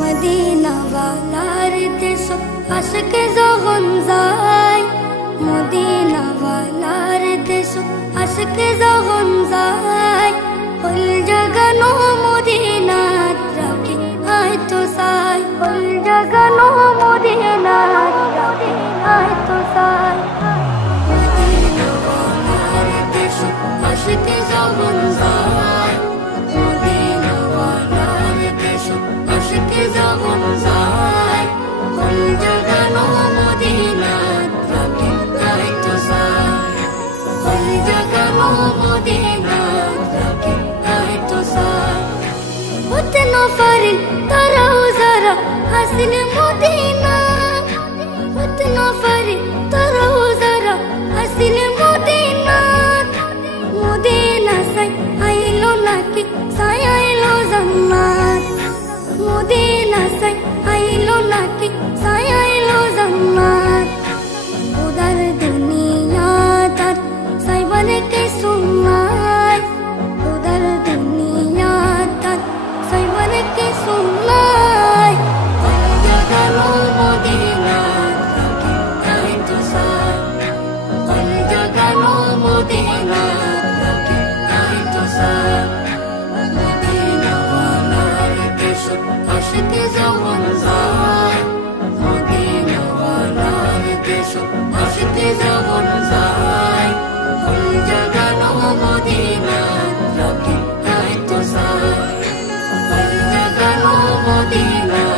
Medina ওয়ালার দেশ আশিকে যখন যায়, মদিনা ওয়ালার দেশ আশিকে যখন যায়, ফুল জাগানো মদিনাত রাখি আয় তো সাই, ফুল জাগানো মদিনাত রাখি আয় তো সাই। মদিনা ওয়ালার দেশ আশিকে যখন যায়, মদিনা ওয়ালার দেশ আশিকে যখন যায়, ফুল জাগানো মদিনাত রাখি আয় তো সাই, ফুল জাগানো মদিনাত রাখি আয় তো সাই। হতে নফারিন তারাও যারা হাসিল মদিনা, হতে নফারিন তারাও যারা হাসিল মদিনা, মদিনা সাই আইলো নাকি সাই আইলো জান্নাত, মদিনা সাই আইলো নাকি সাই আইলো জান্নাত। উদার দুনিয়া তার সাইবানে কে সুন্নাত, উদার দুনিয়া তার সাইবানে কে সুন্নাত। ফুল জাগানো মদিনাত রাখি আয় তো সাই, ফুল জাগানো মদিনাত রাখি আয় তো সাই। মদিনা ওয়ালার দেশ আশিকে যখন যায়, মদিনা ওয়ালার দেশ আশিকে যখন যায়, ফুল জাগানো মদিনাত রাখি আয় তো সাই, ফুল জাগানো মদিনাত